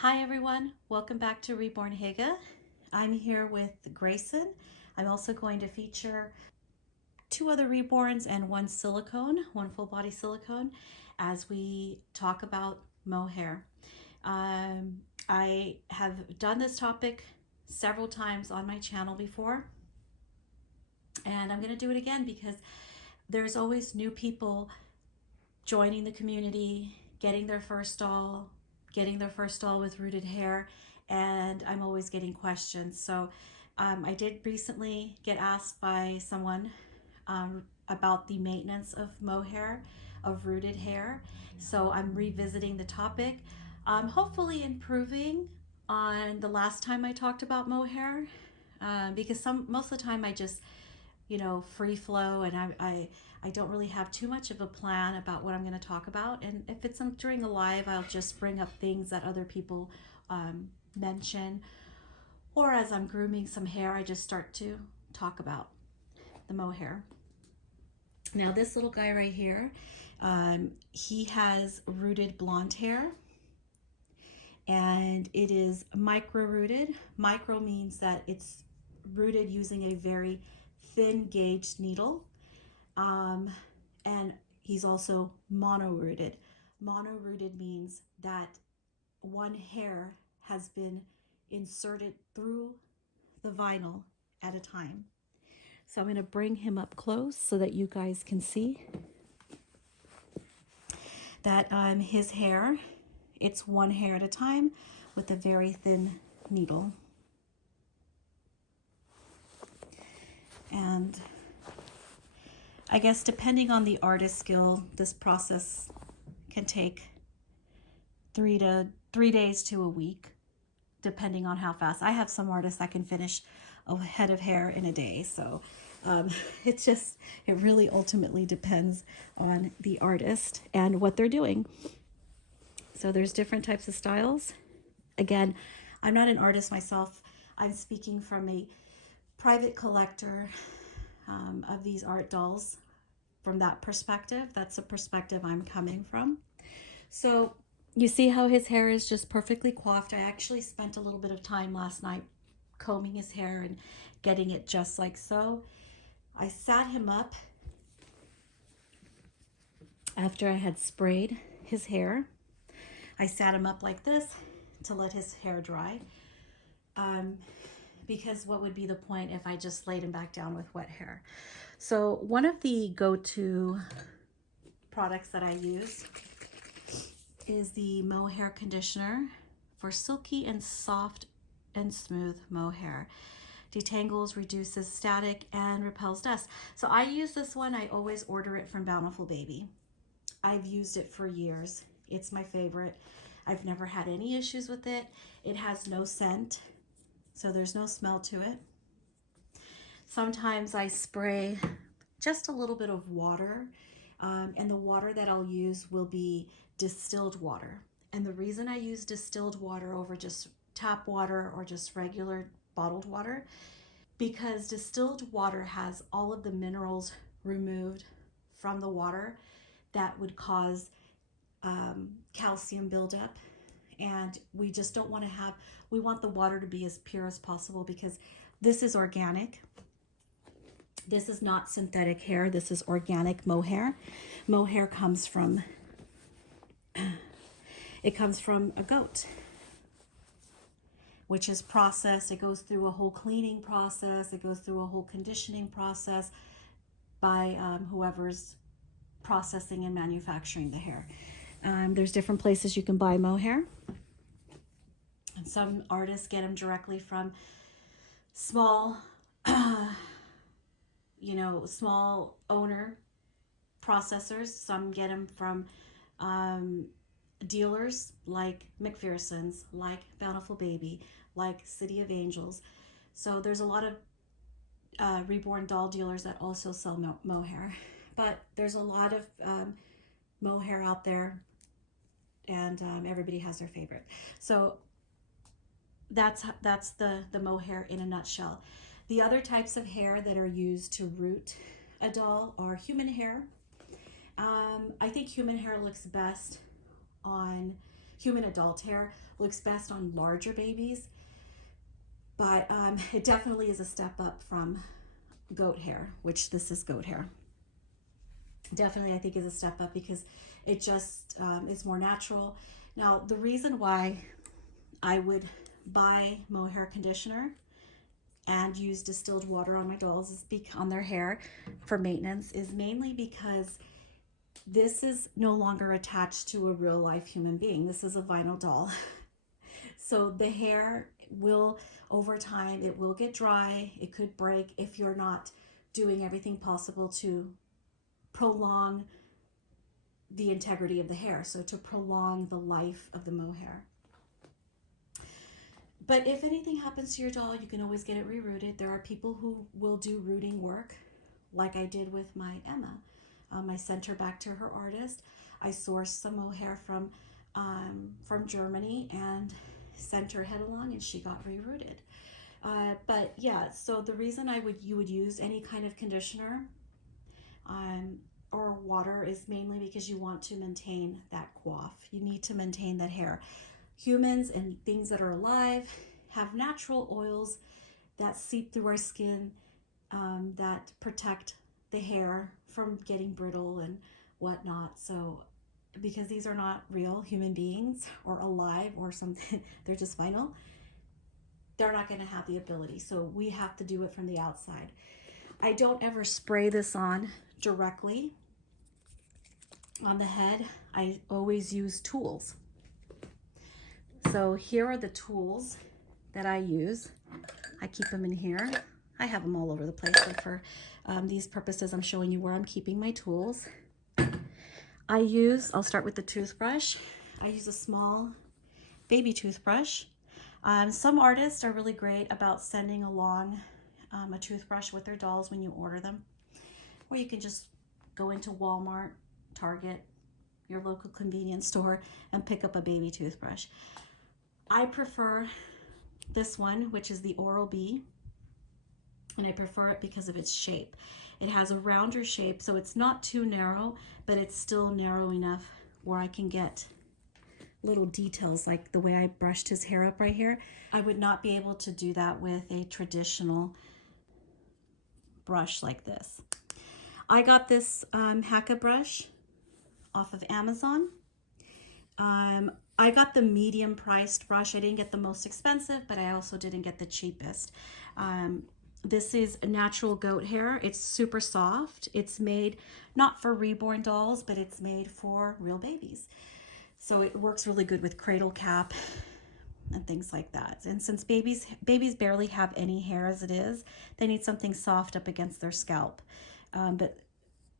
Hi everyone, welcome back to Reborn Higa. I'm here with Grayson. I'm also going to feature two other reborns and one silicone, one full body silicone, as we talk about mohair. Um, I have done this topic several times on my channel before, and I'm going to do it again because there's always new people joining the community, getting their first doll with rooted hair, and I'm always getting questions. So I did recently get asked by someone about the maintenance of mohair, of rooted hair. So I'm revisiting the topic, hopefully improving on the last time I talked about mohair, because most of the time I just free flow, and I don't really have too much of a plan about what I'm going to talk about. And if it's during a live, I'll just bring up things that other people mention, or as I'm grooming some hair, I just start to talk about the mohair. Now this little guy right here, he has rooted blonde hair, and it is micro rooted. Micro means that it's rooted using a very thin gauge needle, and he's also mono rooted. Mono rooted means that one hair has been inserted through the vinyl at a time. So I'm going to bring him up close so that you guys can see that his hair, it's one hair at a time with a very thin needle. And I guess depending on the artist skill, this process can take 3 days to a week, depending on how fast. I have some artists that can finish a head of hair in a day. So it really ultimately depends on the artist and what they're doing. So there's different types of styles. Again, I'm not an artist myself. I'm speaking from a private collector of these art dolls. From that perspective, that's the perspective I'm coming from. So you see how his hair is just perfectly coiffed. I actually spent a little bit of time last night combing his hair and getting it just like so. I sat him up after I had sprayed his hair. I sat him up like this to let his hair dry, because what would be the point if I just laid him back down with wet hair? So one of the go-to products that I use is the Mohair conditioner for silky and soft and smooth mohair. Detangles, reduces static, and repels dust. So I use this one. I always order it from Bountiful Baby. I've used it for years. It's my favorite. I've never had any issues with it. It has no scent, so there's no smell to it. Sometimes I spray just a little bit of water, and the water that I'll use will be distilled water. And the reason I use distilled water over just tap water or just regular bottled water, because distilled water has all of the minerals removed from the water that would cause calcium buildup. And we just don't want to have, we want the water to be as pure as possible, because this is organic. This is not synthetic hair. This is organic mohair. Mohair comes from, it comes from a goat, which is processed. It goes through a whole cleaning process. It goes through a whole conditioning process by whoever's processing and manufacturing the hair. There's different places you can buy mohair. And some artists get them directly from small, small owner processors. Some get them from dealers like McPherson's, like Bountiful Baby, like City of Angels. So there's a lot of Reborn doll dealers that also sell mohair. But there's a lot of mohair out there, and everybody has their favorite. So that's the mohair in a nutshell. The other types of hair that are used to root a doll are human hair. I think human hair looks best on human adult hair looks best on larger babies, but it definitely is a step up from goat hair, which this is goat hair. Definitely, I think is a step up because it just is more natural. Now, the reason why I would buy Mohair conditioner and use distilled water on my dolls on their hair for maintenance is mainly because this is no longer attached to a real life human being. This is a vinyl doll. So the hair will, over time, it will get dry. It could break if you're not doing everything possible to prolong the integrity of the hair. So to prolong the life of the mohair. But if anything happens to your doll, you can always get it rerooted. There are people who will do rooting work, like I did with my Emma. I sent her back to her artist. I sourced some mohair from Germany and sent her head along, and she got rerooted. But yeah, so the reason you would use any kind of conditioner or water is mainly because you want to maintain that coif. You need to maintain that hair. Humans and things that are alive have natural oils that seep through our skin that protect the hair from getting brittle and whatnot. So because these are not real human beings or alive or something, they're just vinyl, they're not going to have the ability. So we have to do it from the outside. I don't ever spray this on directly on the head. I always use tools. So here are the tools that I use. I keep them in here. I have them all over the place, but for these purposes, I'm showing you where I'm keeping my tools. I'll start with the toothbrush. I use a small baby toothbrush. Some artists are really great about sending along a toothbrush with their dolls when you order them. Or you can just go into Walmart, Target, your local convenience store, and pick up a baby toothbrush. I prefer this one, which is the Oral-B, and I prefer it because of its shape. It has a rounder shape, so it's not too narrow, but it's still narrow enough where I can get little details like the way I brushed his hair up right here. I would not be able to do that with a traditional brush like this. I got this Hakka brush off of Amazon. I got the medium priced brush. I didn't get the most expensive, but I also didn't get the cheapest. This is natural goat hair. It's super soft. It's made not for reborn dolls, but it's made for real babies. So it works really good with cradle cap and things like that. And since babies barely have any hair as it is, they need something soft up against their scalp. But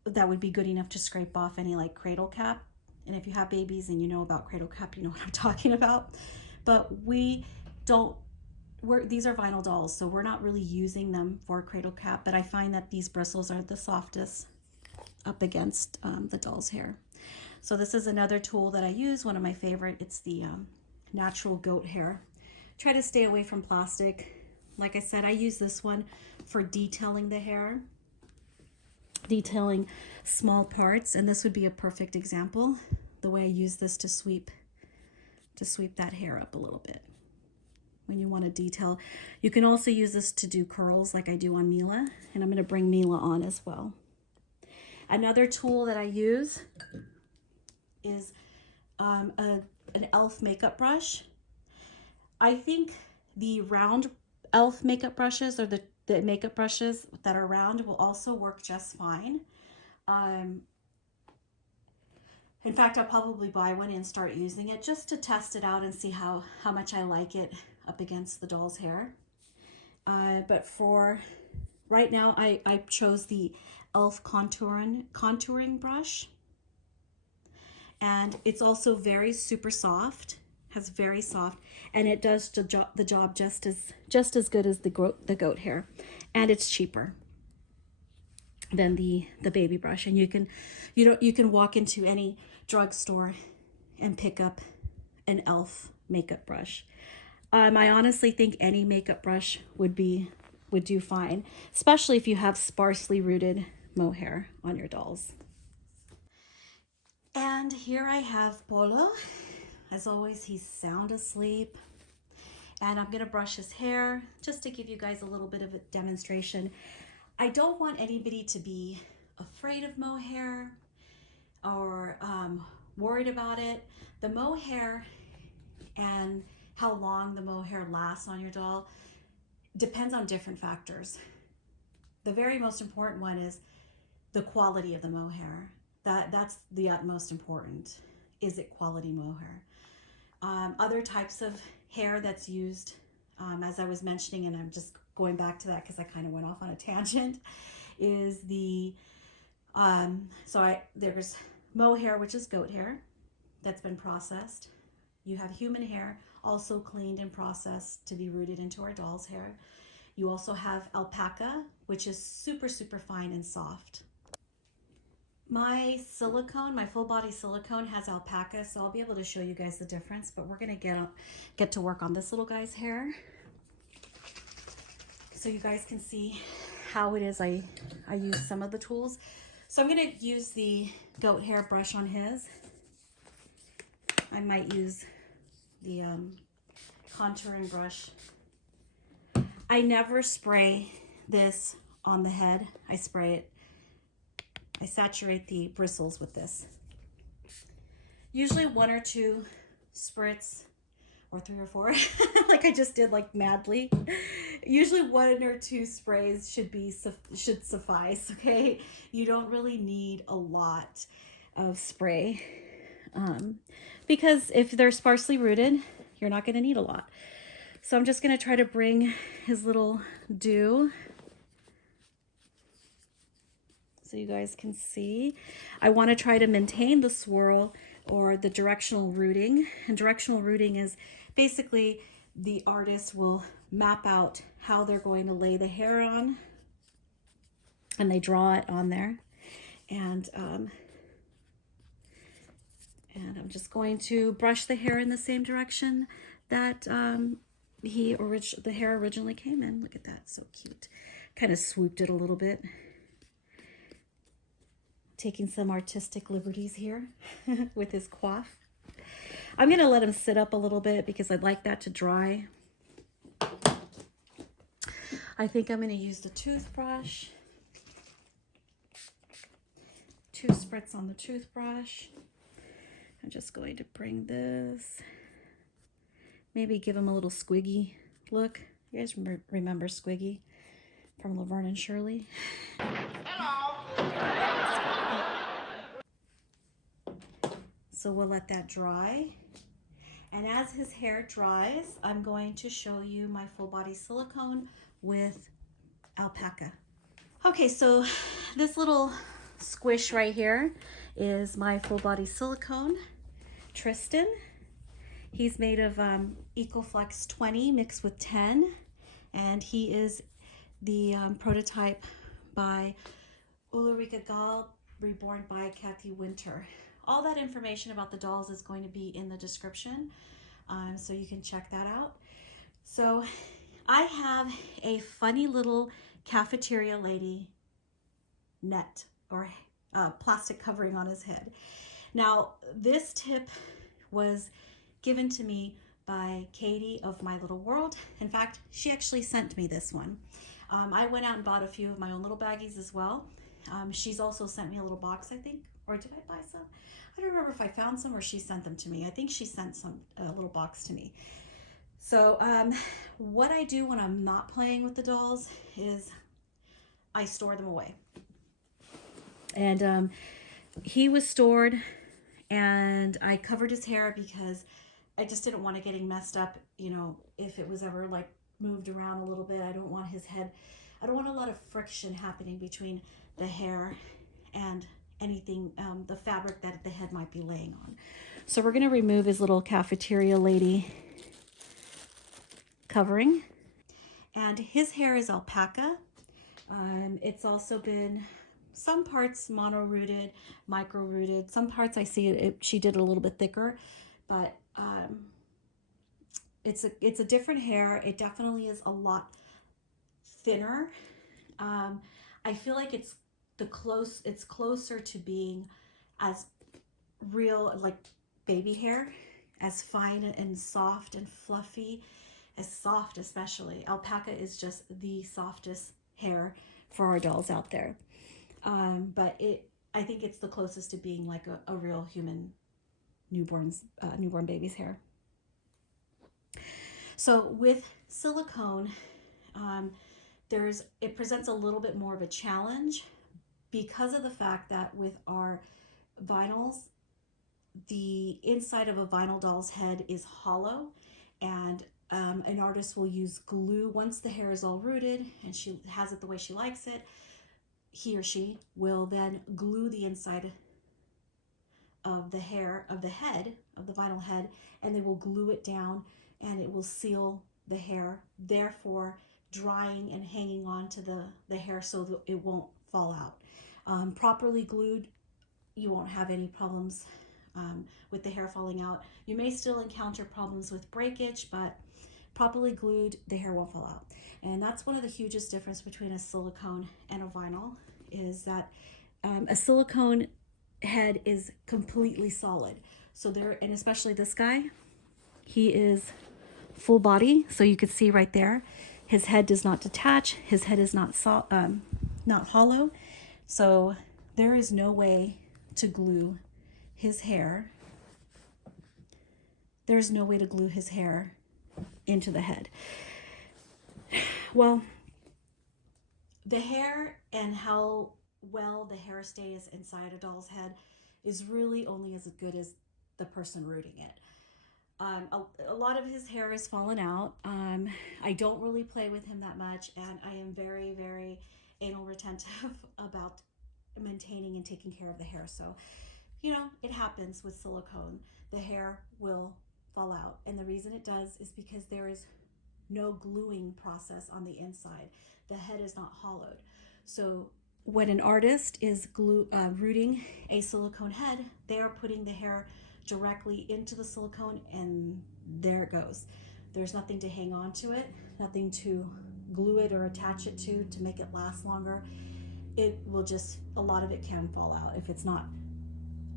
that would be good enough to scrape off any like cradle cap. And if you have babies and you know about cradle cap, you know what I'm talking about. But these are vinyl dolls, so we're not really using them for cradle cap, but I find that these bristles are the softest up against the doll's hair. So this is another tool that I use, one of my favorite. It's the natural goat hair. Try to stay away from plastic. Like I said, I use this one for detailing the hair, detailing small parts, and this would be a perfect example, the way I use this to sweep that hair up a little bit when you want to detail. You can also use this to do curls like I do on Mila, and I'm going to bring Mila on as well. Another tool that I use is an e.l.f. makeup brush. I think the round e.l.f. makeup brushes, or the makeup brushes that are round, will also work just fine. In fact, I'll probably buy one and start using it just to test it out and see how much I like it up against the doll's hair. But for right now, I chose the e.l.f. contouring brush. And it's also very super soft, has very soft, and it does the job just as good as the goat hair, and it's cheaper than the baby brush. And you can walk into any drugstore and pick up an e.l.f. makeup brush. I honestly think any makeup brush would do fine, especially if you have sparsely rooted mohair on your dolls. And here I have Polo. As always, he's sound asleep. And I'm gonna brush his hair just to give you guys a little bit of a demonstration. I don't want anybody to be afraid of mohair or worried about it. The mohair and how long the mohair lasts on your doll depends on different factors. The very most important one is the quality of the mohair. That's the utmost important. Is it quality mohair? Other types of hair that's used, as I was mentioning, and I'm just going back to that because I kind of went off on a tangent, is the, there's mohair, which is goat hair that's been processed. You have human hair, also cleaned and processed to be rooted into our doll's hair. You also have alpaca, which is super, super fine and soft. My silicone, my full body silicone has alpaca, so I'll be able to show you guys the difference, but we're gonna get to work on this little guy's hair so you guys can see how it is I use some of the tools. So I'm gonna use the goat hair brush on his. I might use the contouring brush. I never spray this on the head. I spray it. I saturate the bristles with this. Usually 1 or 2 spritz, or 3 or 4, like I just did, like madly. Usually 1 or 2 sprays should suffice. Okay, you don't really need a lot of spray because if they're sparsely rooted, you're not going to need a lot. So I'm just going to try to bring his little dew so you guys can see. I want to try to maintain the swirl or the directional rooting. And directional rooting is basically the artist will map out how they're going to lay the hair on, and they draw it on there. And I'm just going to brush the hair in the same direction that the hair originally came in. Look at that, so cute. Kind of swooped it a little bit. Taking some artistic liberties here with his coif. I'm gonna let him sit up a little bit because I'd like that to dry. I think I'm gonna use the toothbrush. 2 spritz on the toothbrush. I'm just going to bring this, maybe give him a little Squiggy look. You guys remember Squiggy from Laverne and Shirley? So we'll let that dry. And as his hair dries, I'm going to show you my full body silicone with alpaca. Okay, so this little squish right here is my full body silicone, Tristan. He's made of Ecoflex 20 mixed with 10, and he is the prototype by Ulrike Gall, Reborn by Kathy Winter. All that information about the dolls is going to be in the description, so you can check that out. So I have a funny little cafeteria lady net or plastic covering on his head. Now, this tip was given to me by Katie of My Little World. In fact, she actually sent me this one. I went out and bought a few of my own little baggies as well. She's also sent me a little box, I think, or did I buy some? I don't remember if I found some or she sent them to me. I think she sent a little box to me. So what I do when I'm not playing with the dolls is I store them away. And he was stored, and I covered his hair because I just didn't want it getting messed up, you know, if it was ever like moved around a little bit. I don't want his head, I don't want a lot of friction happening between the hair and anything, the fabric that the head might be laying on. So we're going to remove his little cafeteria lady covering. And his hair is alpaca. It's also been some parts mono-rooted, micro-rooted. Some parts I see she did a little bit thicker, but it's a different hair. It definitely is a lot thinner. I feel like it's closer to being as real like baby hair. as fine and soft and fluffy, as soft especially. Alpaca is just the softest hair for our dolls out there. But I think it's the closest to being like a real human newborn baby's hair. So with silicone, it presents a little bit more of a challenge because of the fact that with our vinyls, the inside of a vinyl doll's head is hollow, and an artist will use glue once the hair is all rooted and she has it the way she likes it. He or she will then glue the inside of the hair of the head of the vinyl head, and they will glue it down, and it will seal the hair, therefore drying and hanging on to the hair so that it won't fall out. Properly glued, you won't have any problems with the hair falling out. You may still encounter problems with breakage, but properly glued, the hair won't fall out. And that's one of the hugest difference between a silicone and a vinyl, is that a silicone head is completely solid. So there, and especially this guy, he is full body. So you could see right there, his head does not detach. His head is not hollow. So there is no way to glue his hair. There's no way to glue his hair into the head. Well, the hair and how well the hair stays inside a doll's head is really only as good as the person rooting it. A lot of his hair has fallen out. I don't really play with him that much, and I am very, very anal retentive about maintaining and taking care of the hair. So, you know, it happens with silicone. The hair will fall out, and the reason it does is because there is no gluing process on the inside. The head is not hollowed. So when an artist is rooting a silicone head, they are putting the hair directly into the silicone, and there it goes. There's nothing to hang on to it, nothing to glue it or attach it to make it last longer. It will just, a lot of it can fall out if it's not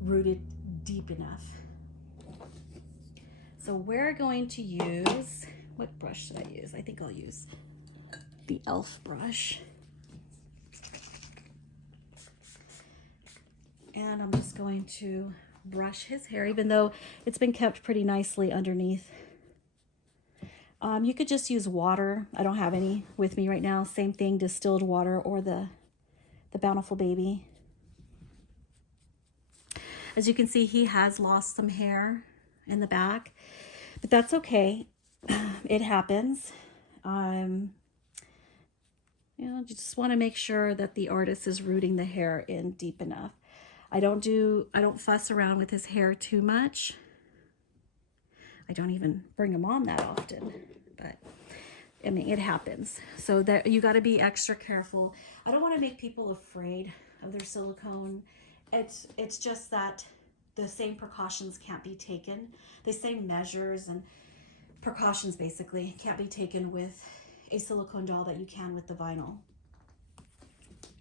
rooted deep enough. So we're going to use, what brush should I use? I think I'll use the e.l.f. brush. And I'm just going to brush his hair, even though it's been kept pretty nicely underneath. You could just use water. I don't have any with me right now. Same thing, distilled water or the Bountiful Baby. As you can see, he has lost some hair in the back, but that's okay. It happens. You know, you just want to make sure that the artist is rooting the hair in deep enough. I don't fuss around with his hair too much. I don't even bring him on that often, but I mean, it happens. So that you got to be extra careful. I don't want to make people afraid of their silicone. It's just that the same precautions can't be taken. The same measures and precautions basically can't be taken with a silicone doll that you can with the vinyl.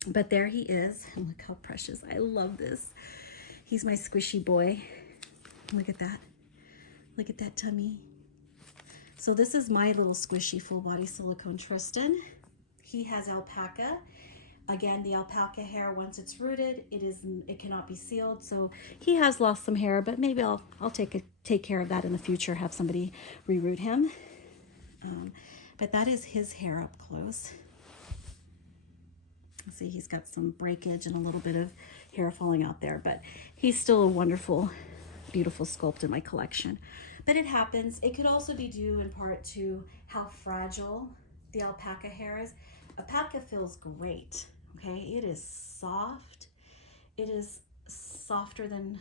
But there he is. Look how precious. I love this. He's my squishy boy. Look at that. Look at that tummy. So this is my little squishy full body silicone Tristan. He has alpaca. Again, the alpaca hair, once it's rooted, it cannot be sealed. So he has lost some hair, but maybe I'll take care of that in the future, have somebody reroot him. But that is his hair up close. See, he's got some breakage and a little bit of hair falling out there, but he's still a wonderful, beautiful sculpt in my collection. But it happens. It could also be due in part to how fragile the alpaca hair is. Alpaca feels great, okay? It is soft. It is softer than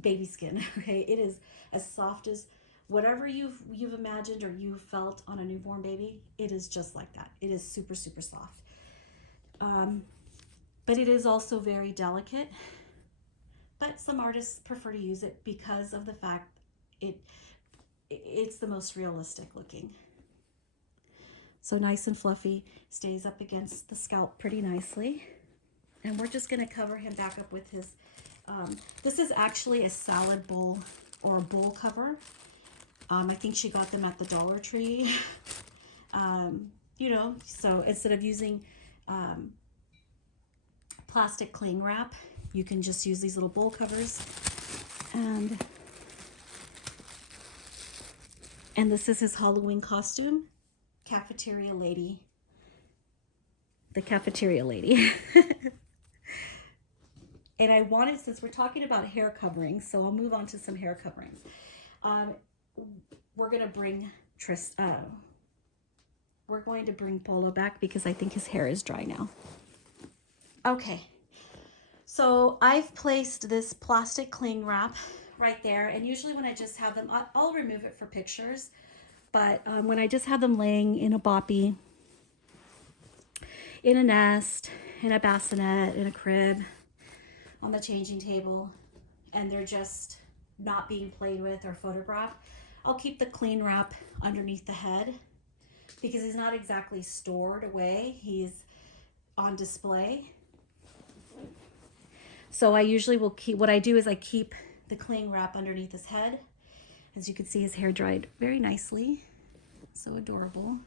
baby skin, okay? It is as soft as whatever you've imagined or you've felt on a newborn baby. It is just like that. It is super, super soft. But it is also very delicate, but some artists prefer to use it because of the fact it's the most realistic looking. So nice and fluffy, stays up against the scalp pretty nicely. And we're just gonna cover him back up with his, this is actually a salad bowl or a bowl cover. I think she got them at the Dollar Tree. You know, so instead of using plastic cling wrap, you can just use these little bowl covers. And this is his Halloween costume, cafeteria lady. The cafeteria lady. And I wanted, since we're talking about hair coverings, so I'll move on to some hair coverings. We're gonna bring we're going to bring Polo back because I think his hair is dry now. Okay, so I've placed this plastic cling wrap right there, and usually when I just have them, I'll remove it for pictures, but when I just have them laying in a boppy, in a nest, in a bassinet, in a crib, on the changing table, and they're just not being played with or photographed, I'll keep the cling wrap underneath the head because he's not exactly stored away, he's on display. So I usually will keep, what I do is I keep the cling wrap underneath his head. As you can see, his hair dried very nicely. So adorable.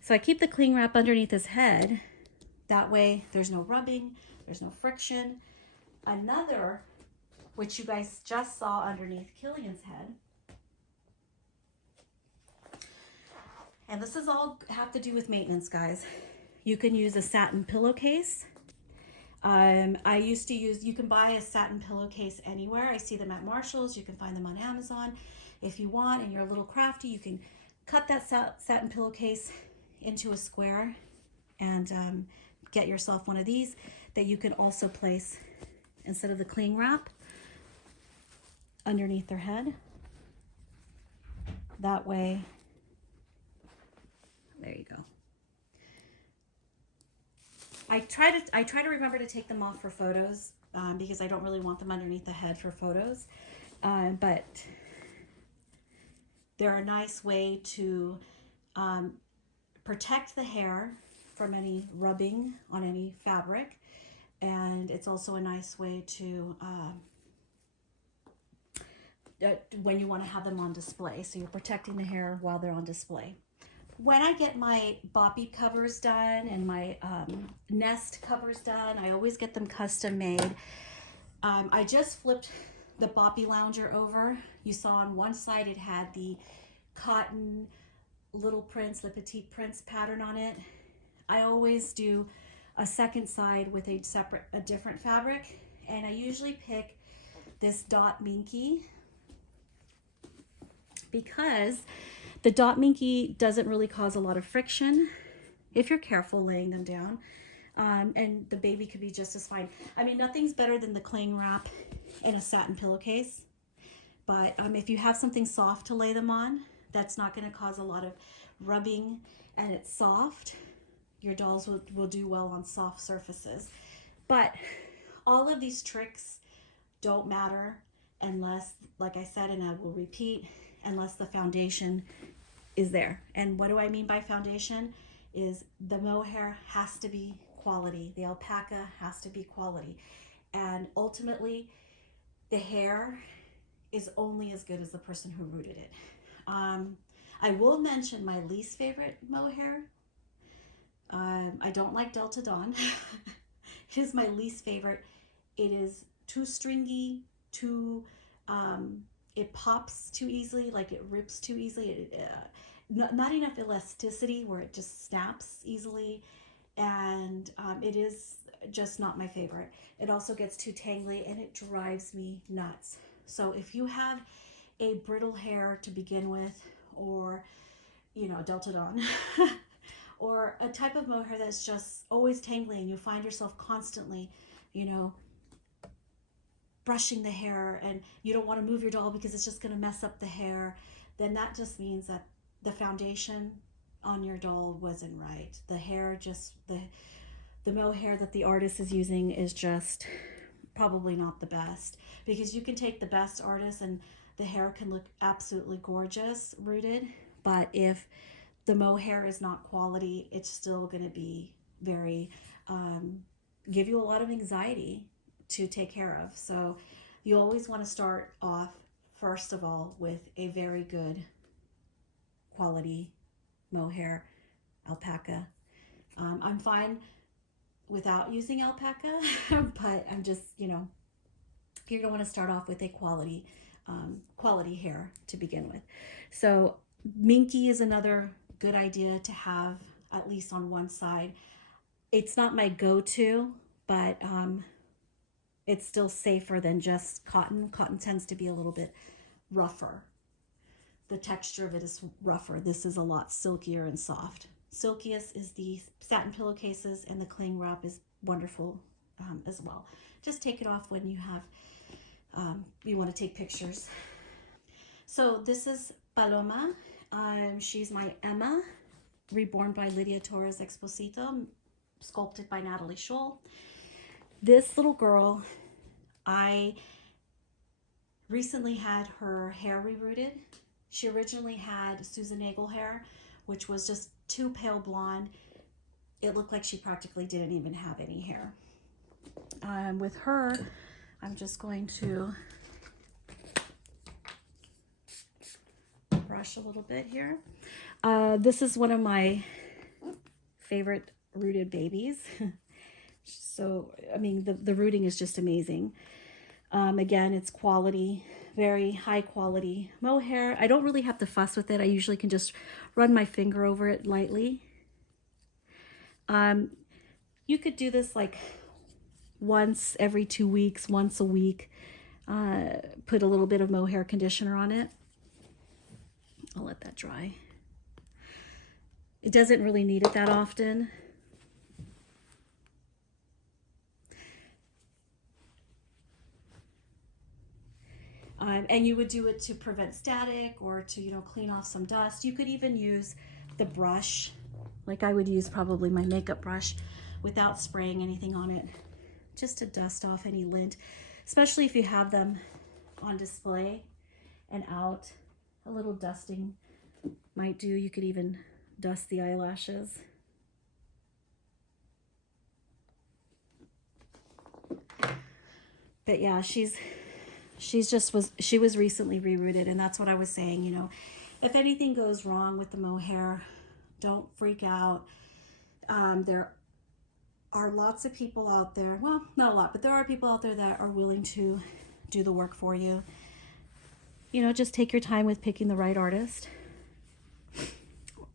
So I keep the cling wrap underneath his head. That way there's no rubbing, there's no friction. Another, which you guys just saw underneath Killian's head. And this is all have to do with maintenance, guys. You can use a satin pillowcase. I used to use, you can buy a satin pillowcase anywhere. I see them at Marshall's. You can find them on Amazon. If you want and you're a little crafty, you can cut that satin pillowcase into a square and get yourself one of these that you can also place instead of the cling wrap underneath their head. That way, there you go. I try to remember to take them off for photos because I don't really want them underneath the head for photos. But they're a nice way to protect the hair from any rubbing on any fabric. And it's also a nice way to, when you want to have them on display. So you're protecting the hair while they're on display. When I get my boppy covers done and my nest covers done, I always get them custom made. I just flipped the boppy lounger over. You saw on one side it had the cotton little prints, the petite prints pattern on it. I always do a second side with a different fabric, and I usually pick this dot minky because the dot minky doesn't really cause a lot of friction if you're careful laying them down, and the baby could be just as fine. I mean, nothing's better than the cling wrap in a satin pillowcase, but if you have something soft to lay them on, that's not going to cause a lot of rubbing and it's soft. Your dolls will do well on soft surfaces. But all of these tricks don't matter unless, like I said, and I will repeat, unless the foundation is there. And what do I mean by foundation? Is the mohair has to be quality. The alpaca has to be quality. And ultimately, the hair is only as good as the person who rooted it. I will mention my least favorite mohair. I don't like Delta Dawn. It is my least favorite. It is too stringy, too, it pops too easily, like it rips too easily. Not enough elasticity where it just snaps easily. And it is just not my favorite. It also gets too tangly and it drives me nuts. So if you have a brittle hair to begin with, or, you know, Delta Dawn, or a type of mohair that's just always tangly and you find yourself constantly, you know, brushing the hair and you don't want to move your doll because it's just going to mess up the hair, then that just means that the foundation on your doll wasn't right. The hair just, the mohair that the artist is using is just probably not the best, because you can take the best artist and the hair can look absolutely gorgeous rooted, but if the mohair is not quality, it's still going to be very, give you a lot of anxiety to take care of. So you always want to start off first of all, with a very good quality mohair alpaca. I'm fine without using alpaca, but I'm just, you know, you're gonna want to start off with a quality hair to begin with. So minky is another good idea to have at least on one side. It's not my go-to, but it's still safer than just cotton. Cotton tends to be a little bit rougher. The texture of it is rougher. This is a lot silkier and soft. Silkiest is the satin pillowcases, and the cling wrap is wonderful as well. Just take it off when you have you want to take pictures. So this is Paloma. She's my Emma, reborn by Lydia Torres Exposito, sculpted by Natalie Scholl. This little girl, I recently had her hair rerooted. She originally had Susan Nagel hair, which was just too pale blonde. It looked like she practically didn't even have any hair. With her, I'm just going to brush a little bit here. This is one of my favorite rooted babies. So, I mean, the rooting is just amazing. Again, it's quality, very high quality mohair. I don't really have to fuss with it. I usually can just run my finger over it lightly. You could do this like once every 2 weeks, once a week. Put a little bit of mohair conditioner on it. I'll let that dry. It doesn't really need it that often. And you would do it to prevent static or to, you know, clean off some dust. You could even use the brush, like I would use probably my makeup brush without spraying anything on it, just to dust off any lint, especially if you have them on display and out. A little dusting might do. You could even dust the eyelashes. But yeah, she was recently rerooted, and that's what I was saying, you know, if anything goes wrong with the mohair, don't freak out. There are lots of people out there, well, not a lot, but there are people out there that are willing to do the work for you. You know, just take your time with picking the right artist.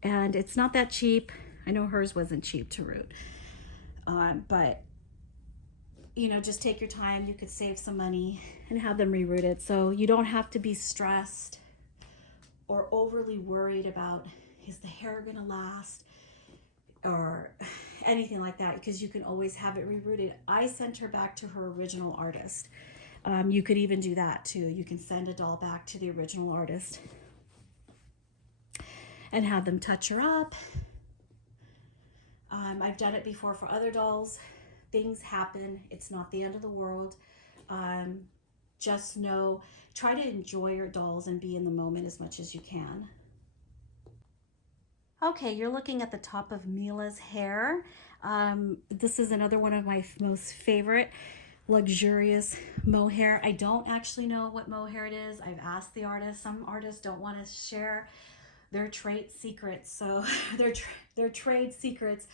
And it's not that cheap. I know hers wasn't cheap to root, but you know, just take your time. You could save some money and have them rerooted. So you don't have to be stressed or overly worried about, is the hair gonna last or anything like that, because you can always have it rerooted. I sent her back to her original artist. You could even do that too. You can send a doll back to the original artist and have them touch her up. I've done it before for other dolls. Things happen. It's not the end of the world. Just know, try to enjoy your dolls and be in the moment as much as you can. Okay, you're looking at the top of Mila's hair. This is another one of my most favorite luxurious mohair. I don't actually know what mohair it is. I've asked the artist. Some artists don't want to share their trade secrets. So their trade secrets.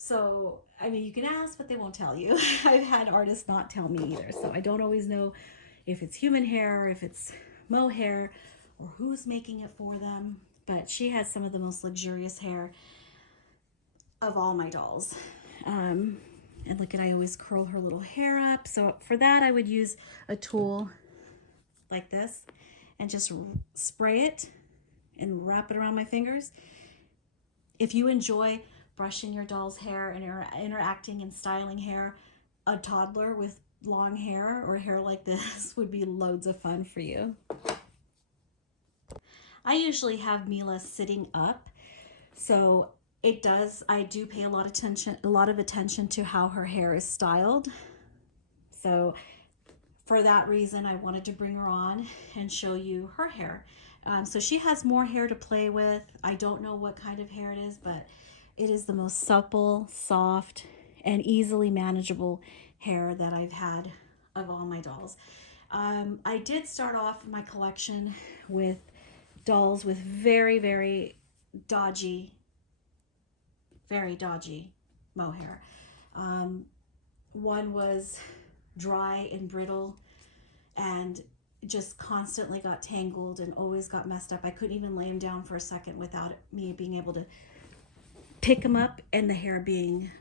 So, I mean, you can ask, but they won't tell you. I've had artists not tell me either. So I don't always know if it's human hair, or if it's mohair, or who's making it for them. But she has some of the most luxurious hair of all my dolls. And look at, I always curl her little hair up. So for that, I would use a tool like this and just spray it and wrap it around my fingers. If you enjoy brushing your doll's hair and interacting and styling hair, a toddler with long hair or hair like this would be loads of fun for you. I usually have Mila sitting up, so I do pay a lot of attention to how her hair is styled. So for that reason, I wanted to bring her on and show you her hair. So she has more hair to play with. I don't know what kind of hair it is, but it is the most supple, soft, and easily manageable hair that I've had of all my dolls. I did start off my collection with dolls with very, very dodgy mohair. One was dry and brittle and just constantly got tangled and always got messed up. I couldn't even lay him down for a second without me being able to pick him up and the hair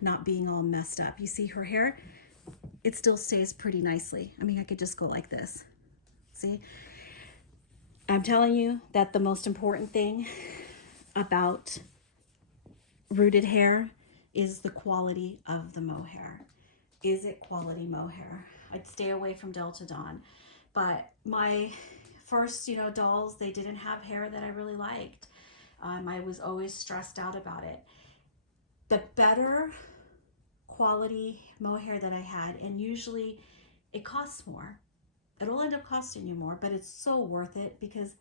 not being all messed up. You see her hair? It still stays pretty nicely. I mean, I could just go like this. See? I'm telling you that the most important thing about rooted hair is the quality of the mohair. Is it quality mohair? I'd stay away from Delta Dawn. But my first, dolls, they didn't have hair that I really liked. I was always stressed out about it. The better quality mohair that I had, and usually it costs more. It'll end up costing you more, but it's so worth it because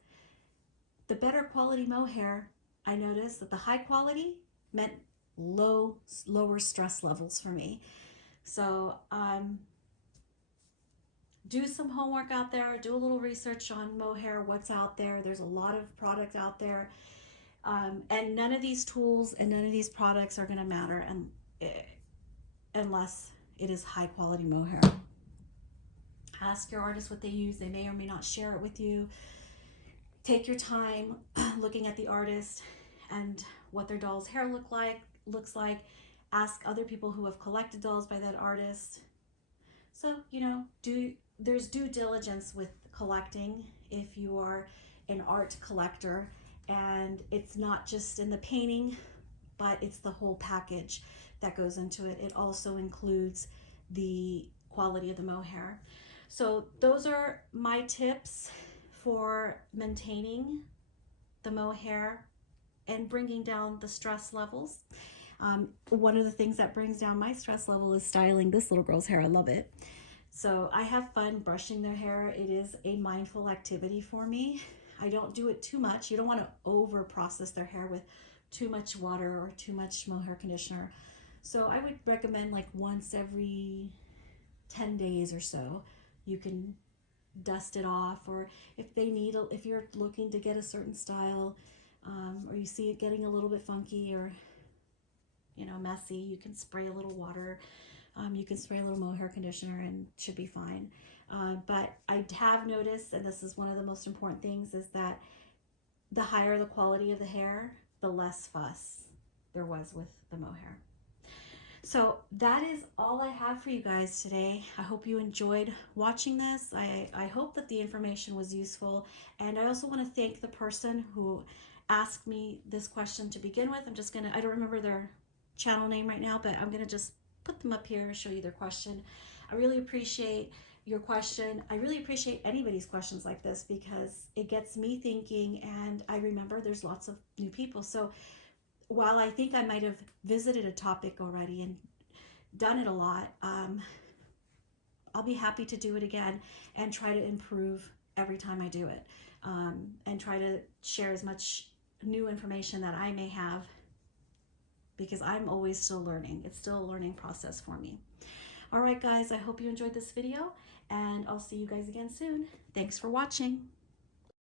the better quality mohair, I noticed that the high quality meant lower stress levels for me. So do some homework out there, do a little research on mohair, what's out there. There's a lot of product out there. And none of these tools and none of these products are going to matter unless it is high quality mohair. Ask your artist what they use. They may or may not share it with you. Take your time looking at the artist and what their doll's hair looks like. Ask other people who have collected dolls by that artist. So, there's due diligence with collecting if you are an art collector, and it's not just in the painting, but it's the whole package that goes into it. It also includes the quality of the mohair. So those are my tips for maintaining the mohair and bringing down the stress levels. One of the things that brings down my stress level is styling this little girl's hair. I love it. So I have fun brushing their hair. It is a mindful activity for me. I don't do it too much. You don't want to over process their hair with too much water or too much mohair conditioner. So I would recommend like once every 10 days or so, you can dust it off, or if you're looking to get a certain style, or you see it getting a little bit funky or messy, you can spray a little water. You can spray a little mohair conditioner and it should be fine. But I have noticed, and this is one of the most important things, is that the higher the quality of the hair, the less fuss there was with the mohair. So that is all I have for you guys today. I hope you enjoyed watching this. I hope that the information was useful. And I also want to thank the person who asked me this question to begin with. I don't remember their channel name right now, but I'm going to just put them up here and show you their question. I really appreciate your question. I really appreciate anybody's questions like this because it gets me thinking, and I remember there's lots of new people. So while I think I might have visited a topic already and done it a lot, I'll be happy to do it again and try to improve every time I do it, and try to share as much new information that I may have, because I'm always still learning. It's still a learning process for me. All right, guys, I hope you enjoyed this video, and I'll see you guys again soon. Thanks for watching.